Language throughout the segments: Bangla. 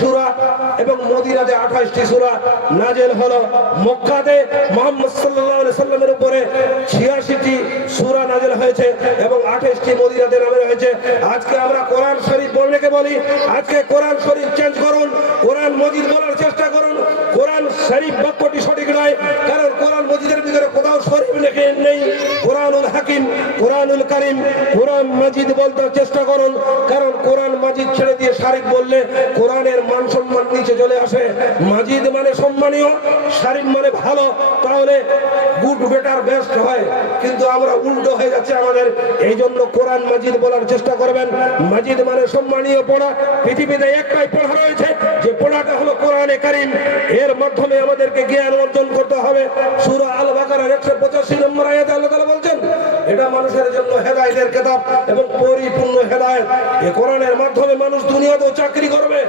সূরা এবং মদিনাতে 28টি সূরা নাযিল হলো। মক্কাতে মুহাম্মদ সাল্লাল্লাহু আলাইহি সাল্লামের উপরে 86টি সূরা নাযিল হয়েছে এবং 28টি মদিনাতে নাযিল হয়েছে। আজকে আমরা কোরআন শরীফ বললেকে বলি, আজকে কোরআন শরীফ চেঞ্জ করুন, কোরআন মজিদ বলার চেষ্টা করুন। কোরআন শরীফ বাক্যটি সঠিক নয়, কারণ কোরআন মজিদের ভিতরে কোথাও শরীফ লেখা নেই। কোরআনুল হাকিম, কোরআনুল কারীম, কোরআন মজিদ বলতে চেষ্টা করুন, কারণ কোরআন মজিদ ছেড়ে দিয়ে শরীফ বললে কোরআনের মান সম্মান নিচে চলে আসে। মজিদ মানে সম্মানীয়, শরীফ মানে ভালো, তাহলে গুড বেটার বেস্ট হয়, কিন্তু আমরা উল্টো হয়ে যাচ্ছে আমাদের। এই জন্য কোরআন মজিদ বলার চেষ্টা করবেন। মজিদ মানে সম্মানীয় পড়া। পৃথিবীতে একটাই পড়া রয়েছে, যে পড়াটা হলো কোরআনে কারীম। এর মাধ্যমে আমাদেরকে জ্ঞান অর্জন করতে হবে। সূরা আল বাকারার 185 নম্বর আয়াতে আল্লাহ তাআলা বলছেন, এটা মানুষের জন্য হেদায়েতের কিতাব এবং পরিপূর্ণ হেদায়েত। এই কোরআনের মাধ্যমে মানুষ দুনিয়াতেও চাকরি করবে,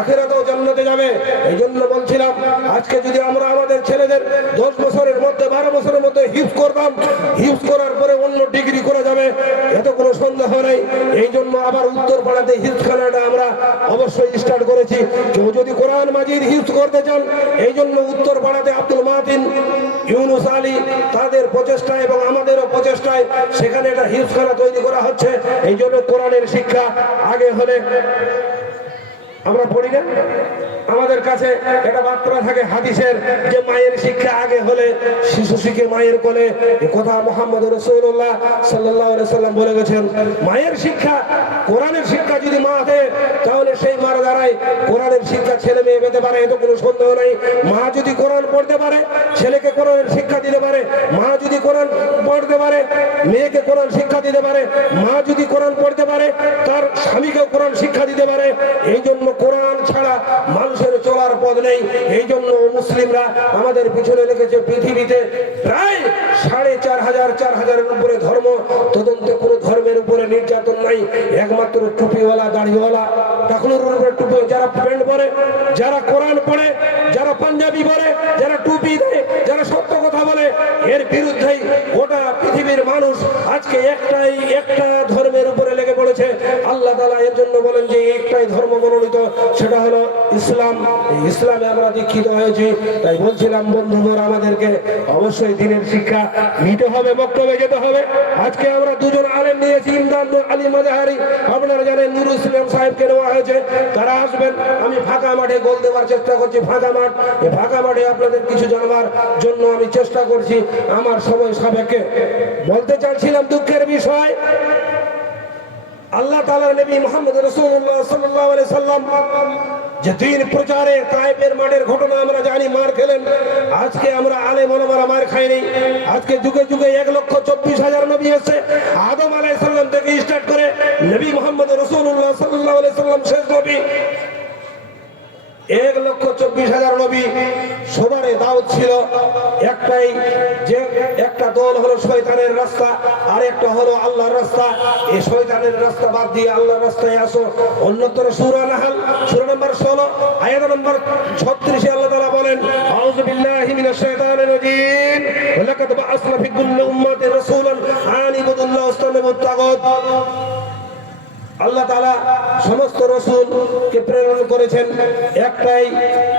আখিরাতেও জান্নাতে যাবে। এই জন্য বলছিলাম, আজকে যদি আমরা আমাদের ছেলেদের 10 বছরের মধ্যে 12 বছরের মধ্যে হিফজ করতাম, হিফজ করার পরে অন্য ডিগ্রি করা যাবে, এত কোনো সন্দেহ নেই। এই জন্য আবার উত্তরপাড়াতে হিফজখানাটা আমরা অবশ্যই স্টার্ট করেছি। কেউ যদি কোরআন মাজিদ হিফজ করতে চান, এই জন্য উত্তরপাড়াতে আব্দুল মাতিন, ইউনুস আলী তাদের প্রচেষ্টায় এবং আমাদেরও প্রচেষ্টায় সেখানে একটা হিফজখানা তৈরি করা হচ্ছে। এই জন্য কোরআনের শিক্ষা আগে হলে আমরা পড়ি না, আমাদের কাছে একটা বার্তা থাকে হাদিসের, যে মায়ের শিক্ষা আগে হলে শিশু শিখে মায়ের কোলে। এই কথা মুহাম্মদ রাসূলুল্লাহ সাল্লাল্লাহু আলাইহি সাল্লাম বলে গেছেন। মায়ের শিক্ষা, কোরআনের শিক্ষা যদি মা দেয়, তাহলে সেই মার দ্বারাই কোরআনের শিক্ষা ছেলে মেয়ে পেতে পারে, এত কোনো সন্দেহ নেই। মা যদি কোরআন পড়তে পারে, ছেলেকে কোরআনের শিক্ষা দিতে পারে। মা যদি কোরআন পড়তে পারে, মেয়েকে কোরআন শিক্ষা দিতে পারে। মা যদি কোরআন পড়তে পারে, তার স্বামীকেও কোরআন শিক্ষা দিতে পারে। এই জন্য কোরআন ছাড়া মানুষের চলার পথ নেই। এই জন্য মুসলিমরা আমাদের পিছনে লেগেছে। পৃথিবীতে প্রায় 4,500-4,000-এর উপরে ধর্ম, তদন্তে কোনো ধর্মের উপরে নির্যাতন নাই। একমাত্র টুপিওয়ালা, দাড়িওয়ালা, টাকনুর উপরে টুপি, যারা প্যান্ট পরে, যারা কোরআন পড়ে, যারা পাঞ্জাবি পরে, যারা টুপি দেয়, যারা সত্য কথা বলে, এর বিরুদ্ধেই গোটা পৃথিবীর মানুষ আজকে একটা ধর্মের উপরে লেগে পড়েছে। আল্লাহ তাআলা এর জন্য বলেন যে একটাই ধর্ম মনোনীত, সেটা হলো ইসলাম। এই ইসলামে আমরা দীক্ষিত হয়েছি। তাই বলছিলাম বন্ধুরা, আমাদেরকে অবশ্যই দ্বীনের শিক্ষা নিতে হবে, মক্তবে যেতে হবে। আজকে আমরা দুজন আলেম নিয়েছি, ইমদাদ আলী মাজাহারি, আপনারা জানেন নুরুল ইসলাম সাহেবকে নেওয়া হয়েছে। তারা আসবেন। আমি ফাঁকা মাঠে গোল দেওয়ার চেষ্টা করছি, ফাঁকা মাঠ। এই ফাঁকা মাঠে আপনাদের কিছু জানাবার জন্য আমি চেষ্টা করছি আমার সময় সাপেক্ষে। বলতে চাচ্ছিলাম দুঃখের বিষয়, আল্লাহ তাআলার নবী মুহাম্মদ রাসূলুল্লাহ সাল্লাল্লাহু আলাইহি সাল্লাম যে দ্বীন প্রচারে তায়েফের মাঠের ঘটনা আমরা জানি, মার খেলেন। আজকে আমরা আলেম ওলামারা মার খাইনি। আজকে যুগে যুগে 1,24,000 নবী এসেছে। আদম আলাইহিস সালাম থেকে স্টার্ট করে নবী মুহাম্মদ রাসূলুল্লাহ সাল্লাল্লাহু আলাইহি সাল্লাম শেষ নবী। 1,24,000 নবী, সবারই দাওয়াত ছিল একটাই, যে একটা দল হলো শয়তানের রাস্তা, আর একটা হলো আল্লাহর রাস্তা। এই শয়তানের রাস্তা বাদ দিয়ে আল্লাহর রাস্তায় আসো। অন্যতর সূরা নাহল সূরা নম্বর 16 আয়াত নম্বর 36 আল্লাহ তাআলা বলেন, আউযু বিল্লাহি মিনাশ শাইতানির রাজীম, ওয়া লাকাদ বা'আসনা ফি কুল্লি উম্মাতিন রাসূলান আন ইবুদুল্লাহ ওয়াসতানিবুত তাগুত। আল্লাহ তাআলা সমস্ত রাসূলকে প্রেরণ করেছেন একটাই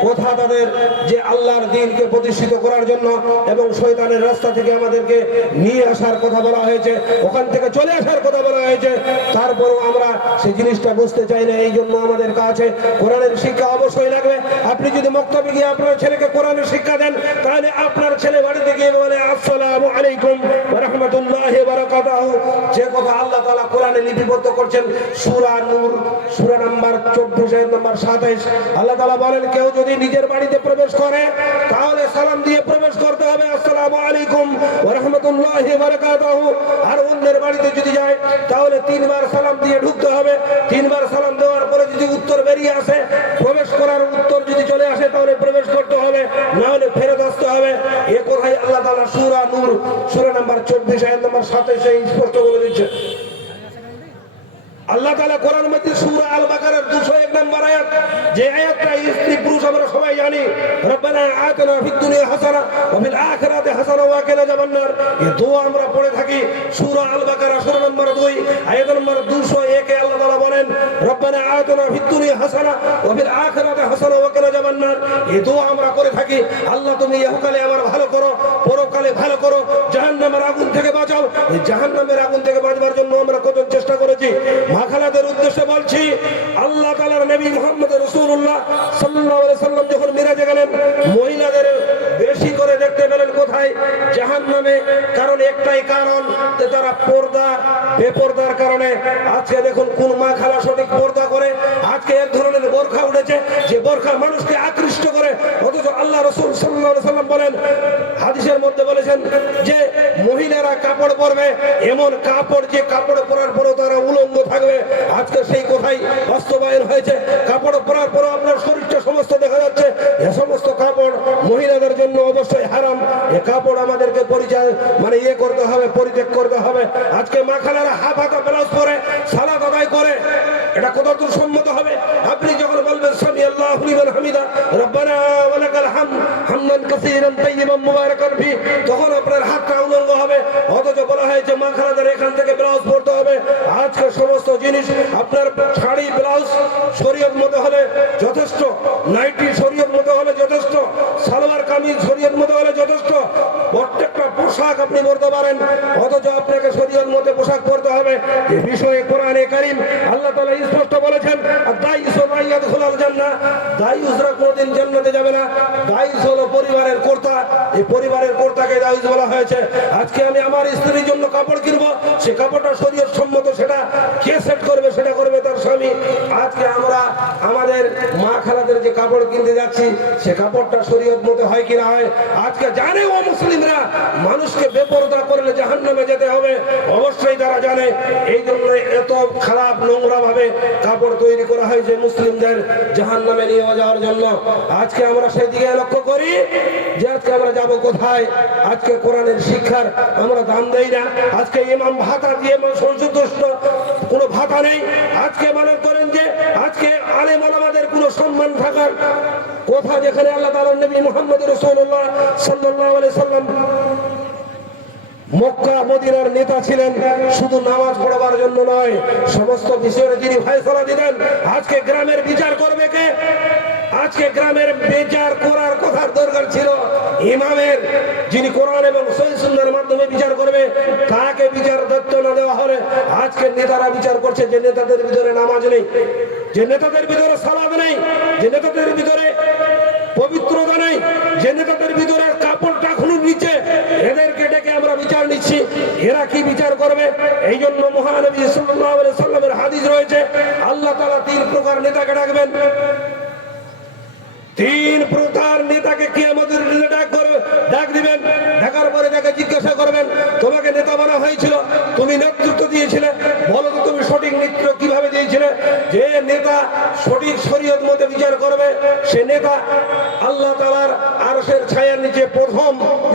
কথা তাদের, যে আল্লাহর দ্বীনকে প্রতিষ্ঠিত করার জন্য, এবং শয়তানের রাস্তা থেকে আমাদেরকে নিয়ে আসার কথা বলা হয়েছে, ওখান থেকে চলে আসার কথা বলা হয়েছে। তারপরও আমরা সেই জিনিসটা বুঝতে চাই না। এই জন্য আমাদের কাছে কোরআনের শিক্ষা অবশ্যই লাগবে। আপনি যদি মক্তবে গিয়ে আপনার ছেলেকে কোরআনের শিক্ষা দেন, তাহলে আপনার ছেলে বাড়িতে গিয়ে বলে আসসালামু আলাইকুম ওয়া রাহমাতুল্লাহি ওয়া বারাকাতুহু। যে কথা আল্লাহ তাআলা কোরআনে লিপিবদ্ধ করছেন, সূরা নূর সূরা নাম্বার 24 আয়াত নাম্বার 27, আল্লাহ তাআলা বলেন, কেউ যদি নিজের বাড়িতে প্রবেশ করে, তাহলে সালাম দিয়ে প্রবেশ করতে হবে, আসসালামু আলাইকুম ওয়া রাহমাতুল্লাহি ওয়া বারাকাতুহু। আর অন্যের বাড়িতে যদি যায়, তাহলে 3 বার সালাম দিয়ে ঢুকতে হবে। 3 বার সালাম দেওয়ার পরে যদি উত্তর বেরিয়ে আসে, প্রবেশ করার উত্তর যদি চলে আসে, তাহলে প্রবেশ করতে হবে, না হলে ফেরত আসতে হবে। এই কথাই আল্লাহ তাআলা সূরা নূর সূরা নাম্বার 24 আয়াত নাম্বার 27 স্পষ্ট বলে দিচ্ছে। আল্লাহ তাআলা কোরআনের মধ্যে সূরা আল বাকারার 201 নম্বর আয়াত, যে আয়াতটা স্ত্রী পুরুষ আমরা সবাই জানি রব্বানা আতিনা ফিদ দুনিয়া হাসানা ওয়া ফিল আখিরাতি হাসানা ওয়া কিনা আযাবান্নার। এই দোয়া আমরা পড়ে থাকি সূরা আল বাকারা সূরা নম্বর 2 আয়াত নম্বর 201 এ আল্লাহ তাআলা বলেন রব্বানা আতিনা ফিদ দুনিয়া হাসানা ওয়া ফিল আখিরাতি হাসানা ওয়া কিনা আযাবান্নার। এই দোয়া আমরা করে থাকি, আল্লাহ তুমি ইহকালে আমার ভালো করো, পরকালে ভালো করো, জাহান্নামের আগুন থেকে বাঁচাও। এই জাহান্নামের আগুন থেকে বাঁচবার জন্য আমরা কত চেষ্টা করেছি। মা খালাদের উদ্দেশ্যে বলছি, আল্লাহ তাআলার নবী মুহাম্মদ রাসূলুল্লাহ সাল্লাল্লাহু আলাইহি সাল্লাম যখন মিরাজে গেলেন, মহিলাদের বেশি করে দেখতে পেলেন কোথায়? জাহান্নামে। কারণ একটাই কারণ, যে তারা পর্দা বেপর্দার কারণে। আজকে দেখুন কোন মা খালা সঠিক পর্দা করে? আজকে এক ধরনের বোরখা উঠেছে, যে বোরখা মানুষকে আকৃষ্ট করে। অথচ আল্লাহ রাসূল সাল্লাল্লাহু আলাইহি সাল্লাম বলেন, হাদিসের মধ্যে বলেছেন যে মহিলারা কাপড় পরবে, এমন কাপড় যে কাপড় পরার পরও তারা উলঙ্গ থাকবে। আজকে সেই কথাই বাস্তবায়ন হয়েছে। কাপড় পরার পরও আপনার শরীরটা সমস্ত দেখা যাচ্ছে, এ সমস্ত কাপড় মহিলাদের জন্য অবশ্যই হারাম। এ কাপড় আমাদেরকে পরিচয় করতে হবে, পরিত্যাগ করতে হবে। আজকে মা খালারা হাফ হাতা ব্লাউজ পরে সালাত আদায় করে, এটা কতদূর সম্মত হবে? আপনি যখন বলবেন সামি আল্লাহু লিমান হামিদা রব্বানা ওয়া লাকাল হামদ হামদান কাসীরান তাইয়িবান মুবারাকান ফি, তখন আপনার হাতটা উলঙ্গ হবে। অথচ বলা হয়েছে মা খালাদের এখান থেকে ব্লাউজ পরতে হবে। আজকে সমস্ত জিনিস আপনার শাড়ি ব্লাউজ শরীয়ত মতে হলে যথেষ্ট, নাইটি শরীয়ত মতে হলে যথেষ্ট, সালোয়ার কামিজ শরীয়ত মতে হলে যথেষ্ট, প্রত্যেকটা পোশাক আপনি পরতে পারেন। অথচ আপনাকে শরীয়ত মতে পোশাক পরতে হবে। এই বিষয়ে কোরআনে কারীম আল্লাহ তাআলা স্পষ্ট বলেছেন, দায়ুস লা ইয়াদখুলুল জান্নাহ, দায়ুসরা কোনদিন জান্নাতে যাবে না। দায়ুস হলো পরিবারের কর্তা, এই পরিবারের কর্তাকে দায়ুস বলা হয়েছে। আজকে আমি আমার স্ত্রীর জন্য কাপড় কিনবো, সে কাপড়টা শরীয়ত সম্মত, সেটা কে সেট করবে? সেটা করবে তার স্বামী। আজকে আমরা আমাদের মা খালাদের যে কাপড় কিনতে যাচ্ছি, সে কাপড়টা শরীয়ত মতে হয় কিনা হয়? আজকে জানে ও মুসলিমরা মানুষকে বেপরদা করলে জাহান্নামে যেতে হবে, অবশ্যই তারা জানে। এই জন্য এত খারাপ নোংরা ভাবে কাপড় তৈরি করা হয় যে মুসলিমদের জাহান্নামে নিয়ে যাওয়ার জন্য। আজকে আমরা সেই দিকে লক্ষ্য করি যে আজকে আমরা যাব কোথায়? আজকে কোরআনের শিক্ষার আমরা দাম দেই না। আজকে ইমাম ভাতা দিয়ে সন্তুষ্ট, কোনো ভাতা নেই। আজকে মনে করেন যে আজকে আলেম ওলামাদের কোনো সম্মান থাকার কথা, যেখানে আল্লাহ তাআলার নবী মুহাম্মদ রাসূলুল্লাহ সাল্লাল্লাহু আলাইহি সাল্লাম মক্কা মদিনার নেতা ছিলেন, শুধু নামাজ পড়াবার জন্য নয়, সমস্ত বিষয়ে যিনি ফয়সালা দিলেন। আজকে গ্রামের বিচার করবে কে? আজকে গ্রামের বিচার করার কথার দরকার ছিল ইমামের, যিনি কোরআন এবং সহিহ সুন্নাহর মাধ্যমে বিচার করবে। তাকে বিচার দায়িত্ব না দেওয়া হলে আজকে নেতারা বিচার করছে যে নেতাদের ভিতরে নামাজ নেই, যে নেতাদের ভিতরে সালাত নেই, যে নেতাদের ভিতরে পবিত্রতা নেই, যে নেতাদের ভিতরে কাপড়টা খুলে নিচে, এদেরকে ডেকে আমরা বিচার নিচ্ছি। এরা কি বিচার করবে? এই জন্য মহানবী সাল্লাল্লাহু আলাইহি সাল্লামের হাদিস রয়েছে, আল্লাহ তাআলা 3 প্রকার নেতাকে ডাকবেন। 3 প্রকার নেতাকে কিয়ামতের দিনে ডাক দিবেন। ডাকার পরে তাকে জিজ্ঞাসা করবেন, তোমাকে নেতা বানা হয়েছিল, তুমি নেতৃত্ব দিয়েছিলে, বলো তো তুমি সঠিক নেতৃত্ব কিভাবে দিয়েছিলে? যে নেতা সঠিক শরীয়ত মতে বিচার করবে, সে নেতা আল্লাহ তাআলার আরশের ছায়ার নিচে প্রথম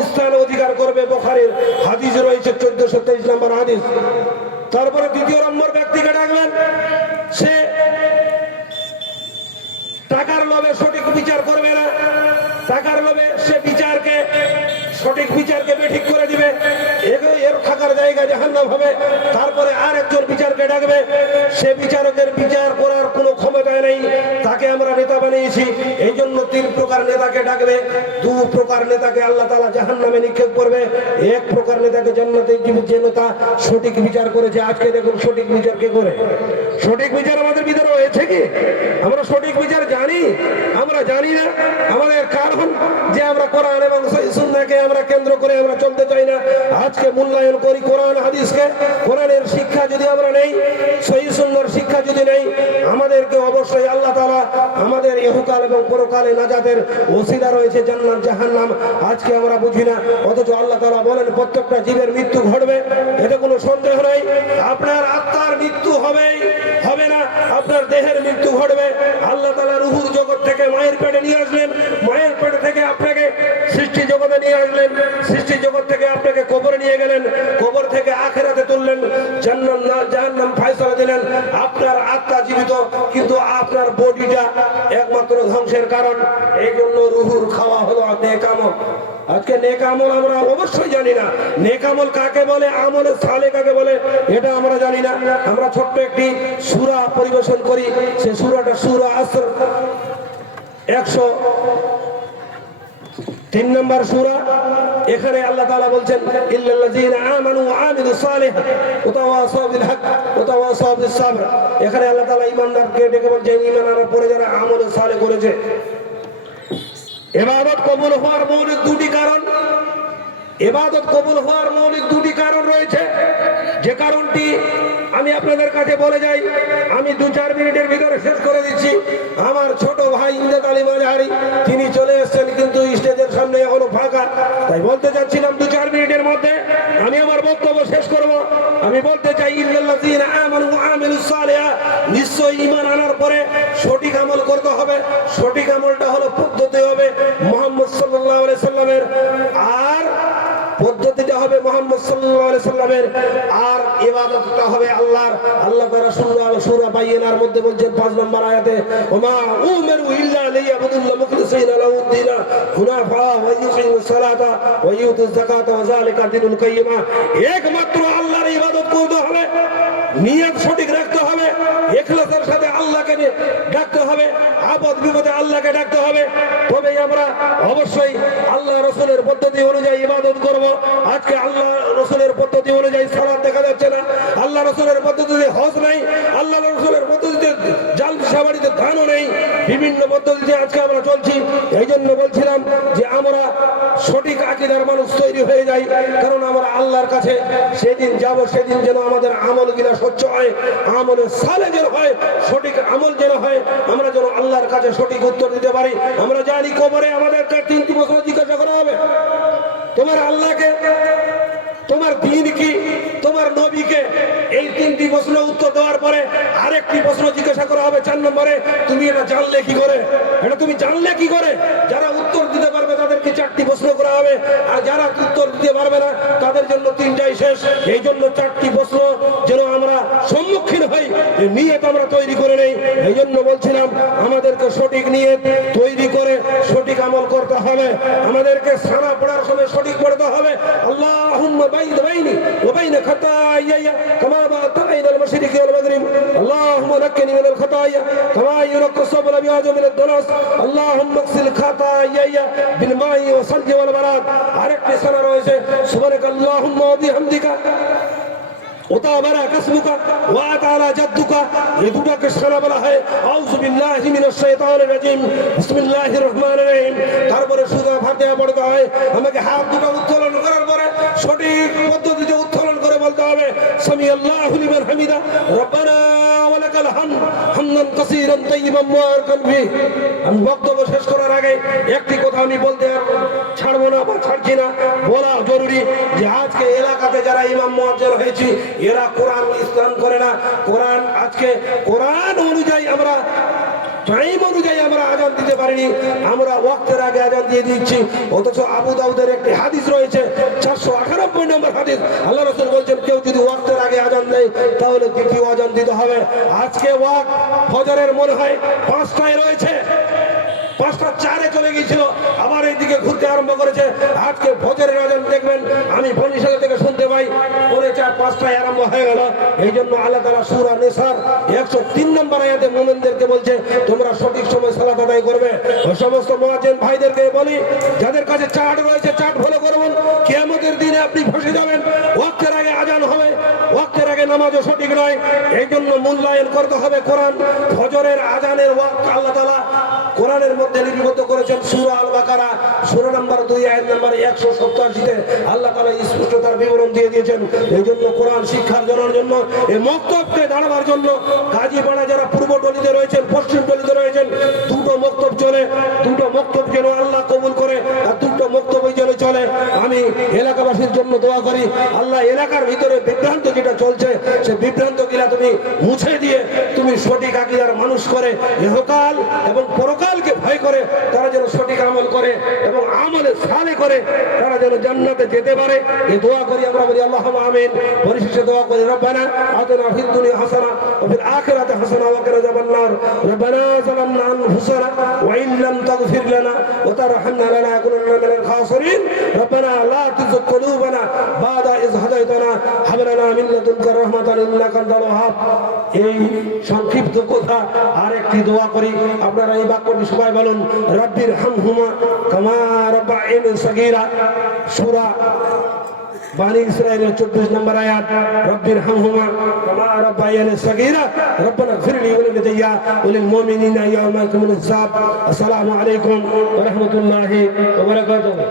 স্থান অধিকার করবে। বুখারীর হাদিস রয়েছে 1423 নম্বর হাদিস। তারপরে দ্বিতীয় নম্বর ব্যক্তিকে ডাকবেন, সে টাকার লোভে সঠিক বিচার করবে না, টাকার লোভে সে বিচারকে সঠিক বিচারকে বেঠিক করে দিবে, এর থাকার জায়গা জাহান্নাম হবে। তারপরে আর একজন বিচারকে ডাকবে, সে বিচারকের বিচার করার কোনো ক্ষমতা নেই, তাকে আমরা নেতা বানিয়েছি। এই জন্য 3 প্রকার নেতাকে ডাকবে। 2 প্রকার নেতাকে আল্লাহ তাআলা জাহান্নামে নিক্ষেপ করবে, 1 প্রকার নেতাকে জান্নাতে দিবে, যে নেতা সঠিক বিচার করেছে। আজকে দেখুন সঠিক বিচার কে করে? সঠিক বিচার আমাদের ভিতরে হয়েছে কি? আমরা সঠিক বিচার জানি? আমরা জানি না। আমাদের কারণ যে আমরা কোরআন এবং সহিহ সুন্নাহকে আমরা কেন্দ্র করে আমরা চলতে চাই না। আজকে মূল্যায়ন করি কোরআন হাদিসকে। কোরআনের শিক্ষা যদি আমরা নেই, সহিহ সুন্নাহর শিক্ষা যদি নেই, আমাদেরকে অবশ্যই আল্লাহ তাআলা আমাদের ইহকাল এবং পরকালে নাজাতের ওসিলা রয়েছে, জান্নাত জাহান্নাম। আজকে আমরা বুঝি না, অথচ আল্লাহ তাআলা বলেন প্রত্যেকটা জীবের মৃত্যু ঘটবে, এতে কোনো সন্দেহ নেই। আপনার আত্মার মৃত্যু হবে না, আপনার দেহের মৃত্যু ঘটবে। আল্লাহ তাআলা রূহুর জগৎ থেকে মায়ের পেটে নিয়ে আসলেন, মায়ের পেটে থেকে আপনাকে সৃষ্টি জগতে নিয়ে আসলেন, সৃষ্টি জগৎ থেকে আপনাকে কবরে নিয়ে গেলেন, কবর থেকে আখিরাতে তুললেন, জান্নাত না জাহান্নাম ফয়সালা দিলেন। আপনার আত্মা জীবিত, কিন্তু আপনার বডিটা একমাত্র ধ্বংস ধ্বংসের কারণ। এই জন্য রুহুর খাওয়া হলো নেক আমল। আজকে নেক আমল আমরা অবশ্যই জানি না, নেক আমল কাকে বলে, আমলে সালে কাকে বলে এটা আমরা জানি না। আমরা ছোট্ট একটি সূরা পরিবেশন করি, সেই সূরাটা সূরা আসর, 103 নম্বর সূরা। এখানে আল্লাহ তাআলা বলছেন ইল্লাল্লাযীনা আমানু ওয়া আমিলুস সালিহাত ওয়া তাওয়াসাউ বিল হক ওয়া তাওয়াসাউ বিস সাবর। এখানে আল্লাহ তাআলা ঈমানদারকে ডেকে বলছেন ঈমান আনার পরে যারা আমল সালেহ করেছে। ইবাদত কবুল হওয়ার মৌলিক দুটি কারণ, ইবাদত কবুল হওয়ার মৌলিক দুটি কারণ রয়েছে। যে কারণটি আমি আপনাদের কাছে বলে যাই, আমি 2-4 মিনিটের ভিতরে শেষ করে দিচ্ছি। আমার ছোট ভাই ইমদাদ আলী মাঝারি তিনি চলে এসেছেন, কিন্তু স্টেজের সামনে এখনো ফাঁকা, তাই বলতে চাচ্ছিলাম 2-4 মিনিটের মধ্যে আমি আমার বক্তব্য শেষ করব। আমি বলতে চাই ইল্লাল্লাযীনা আমানু ওয়া আমিলুস সালিহাত, নিশ্চয়ই ঈমান আনার পরে সঠিক আমল করতে হবে। সঠিক আমলটা হলো পদ্ধতি হবে মুহাম্মদ সাল্লাল্লাহু আলাইহি সাল্লামের, আর পদ্ধতিটা হবে মুহাম্মদ সাল্লাল্লাহু আলাইহি সাল্লামের, আর ইবাদতটা হবে আল্লাহর। আল্লাহ তাআলা সূরা বাইয়িনার মধ্যে বলছেন 5 নম্বর আয়াতে, ওমা উমিরু ইল্লা লিয়াবুদুল্লাহ মুখলিসিনা লাহুদ-দীন হুনাফা ওয়া ইউকিমুস সালাতা ওয়া ইউতুজ যাকাতা ওয়া যালিকা দীনুল কাইয়্যিমা। একমাত্র আল্লাহর ইবাদত করতে হবে, নিয়ত সঠিক রাখতে হবে, ইখলাসের সাথে আল্লাহকে ডাকতে হবে, আপদ বিপদে আল্লাহকে ডাকতে হবে, তবেই আমরা অবশ্যই আল্লাহ রাসূলের পদ্ধতি অনুযায়ী ইবাদত করব। আজকে আল্লাহ রাসূলের পদ্ধতি অনুযায়ী সালাত দেখা যাচ্ছে না, আল্লাহ রাসূলের পদ্ধতিতে হজ নাই, আল্লাহ রাসূলের পদ্ধতিতে জালসা বাড়িতে দানও নেই, বিভিন্ন পদ্ধতিতে আজকে আমরা চলছি। এই জন্য বলছিলাম যে আমরা সঠিক আকীদার মানুষ তৈরি হয়ে যাই, কারণ আমরা আল্লাহর কাছে সেদিন যাব, সেদিন যেন আমাদের আমলগুলো স্বচ্ছ হয়, আমলে সালেহ যেন হয়, সঠিক আমল যেন হয়, আমরা যেন আল্লাহর কাছে সঠিক উত্তর দিতে পারি। আমরা জানি কবরে আমাদেরকে 3টি প্রশ্ন জিজ্ঞাসা করা হবে, তোমার আল্লাহকে, তোমার দ্বীন কি, তোমার নবীকে। এই 3টি প্রশ্ন উত্তর দেওয়ার পরে আরেকটি প্রশ্ন জিজ্ঞাসা করা হবে 4 নম্বরে, তুমি এটা জানলে কি করে, এটা তুমি জানলে কি করে। যারা উত্তর দিতে পারবে তাদেরকে 4টি প্রশ্ন করা হবে, আর যারা উত্তর দিতে পারবে না তাদের জন্য 3টাই শেষ। এই জন্য 4টি প্রশ্ন যেন আমরা সম্মুখীন হই, নিয়ত আমরা তৈরি করে নেই। এই জন্য বলছিলাম আমাদেরকে সঠিক নিয়ত তৈরি করে সঠিক আমল করতে হবে। আমাদেরকে সানা পড়ার সময় সঠিক পড়তে হবে, আল্লাহুম্মা বাইদ বাইনি ওয়া বাইনা খাতায়ায়া কামা বা'তা বাইনাল মাশরিকি ওয়াল মাগরিব, আল্লাহুম্মা নাক্কিনি মিনাল খাতায়া কামা ইউনাক্কাস সাবল আবিয়াজ মিনাদ দুনাস, আল্লাহুম্মা ইগসিল খাতায়ায়া বিল মাই ওয়া সালজি ওয়াল বারাদ। আরেকটি সানা রয়েছে সুবহানাকাল্লাহুম্মা ওয়া বিহামদিকা এই দুটাকে সানা বলা হয় আউযু বিল্লাহি মিনাশ শাইতানির রাজিম, বিসমিল্লাহির রহমানির রহিম। তারপরে সূরা ফাতিহা পড়তে হয়। আমাকে হাত দুটো উত্তোলন করার পরে সঠিক পদ্ধতিতে উত্তোলন করে বলতে হবে সামিআল্লাহু লিমান হামিদা রব্বানা ওয়া লাকাল হামদ হামদান কাসীরান তাইয়িবান মুবারাকান ফি। আমি বক্তব্য শেষ করার আগে একটি কথা আমি বলতে ছাড়বো না বা ছাড়ছি না, বলা জরুরি যে আজকে এলাকাতে যারা ইমাম মুয়াজ্জিন হয়েছি এরা কোরআন ইসলাম করে না। কোরআন আজকে কোরআন অনুযায়ী আমরা টাইম অনুযায়ী আমরা আজান দিতে পারিনি, আমরা ওয়াক্তের আগে আজান দিয়ে দিচ্ছি। অথচ আবু দাউদের একটি হাদিস রয়েছে 498 নম্বর হাদিস, আল্লাহ রাসূল বলছেন কেউ যদি ওয়াক্তের আগে আজান দেয় তাহলে দ্বিতীয় আজান দিতে হবে। আজকে ওয়াক্ত ফজরের মনে হয় 5টায় রয়েছে, 5:04 চলে গিয়েছিল, আবার এইদিকে ঘুরতে আরম্ভ করেছে। আজকে ফজরের আজান দেখবেন আমি বনিশালা থেকে শুনতে পাই 4:05 আরম্ভ হয়ে গেল। এই জন্য আল্লাহ তাআলা সূরা নিসার 103 নম্বর আয়াতে মুমিনদেরকে বলছে তোমরা সঠিক সময় সালাত আদায় করবে। ওই সমস্ত মুয়াজ্জিন ভাইদেরকে বলি যাদের কাছে চার্ট রয়েছে চার্ট ফলো করুন, কিয়ামতের দিনে আপনি ফেঁসে যাবেন। ওয়াক্তের আগে আজান হবে, ওয়াক্তের আগে নামাজও সঠিক নয়। এই জন্য মূল্যায়ন করতে হবে কোরআন। ফজরের আজানের ওয়াক্ত আল্লাহ তাআলা কোরআনের মধ্যে লিপিবদ্ধ করেছেন সূরা আল বাকারা সূরা নম্বর 2 আয়াত নম্বর 187-তে আল্লাহ তাআলা স্পষ্ট তার বিবরণ দিয়ে দিয়েছেন। এই জন্য কোরআন শিক্ষার জন্য এই মক্তবকে দাঁড়াবার জন্য গাজীপাড়া যারা পূর্ব টলিতে রয়েছেন, পশ্চিম টলিতে রয়েছেন, দুটো মক্তব চলে, দুটো মক্তব যেন আল্লাহ কবুল করে আর দুটো মক্তবই যেন চলে। আমি এলাকাবাসীর জন্য দোয়া করি আল্লাহ এলাকার ভিতরে বিভ্রান্ত যেটা চলছে সে বিভ্রান্ত গিলা তুমি মুছে দিয়ে তুমি সঠিক আকীদার মানুষ করে ইহকাল এবং পরকালকে ভয় করে তারা যেন সঠিক আমল করে এবং আমলে সালে করে তারা যেন জান্নাতে যেতে পারে। এই দোয়া করি আমরা বলি আল্লাহুম্মা আমিন। পরিশেষে দোয়া করি রব্বানা আতিনা ফিদ দুনিয়া হাসানা ওয়া ফিল আখিরাতি হাসানা ওয়া কিনা আযাবান নার। রব্বানা যালামনা আনফুসানা وإن لم تغفر لنا وترحمنا لنكونن من الخاسرين ربنا لا تزغ قلوبنا بعد إذ هديتنا هب لنا من لدنك رحمة إنك أنت الوهاب এই সংক্ষিপ্ত কথা আরেকটি দোয়া করি আপনারা এই বাক্যটি সবাই বলুন রব্বির হামহুমা কামা রাব্বায়ানি সগীরা সূরা বানি ইসরাঈলের 24 নম্বর আয়াত রব্বির হামহুমা কামা রাব্বায়ানি সগীরা রব্বানা ইগফিরলি ওয়া লিওয়ালিদাইয়া ওয়া লিল মুমিনিনা ইয়াওমা ইয়াকুমুল হিসাব আসসালামু আলাইকুম ওয়া রাহমাতুল্লাহি ওয়া বারাকাতুহু।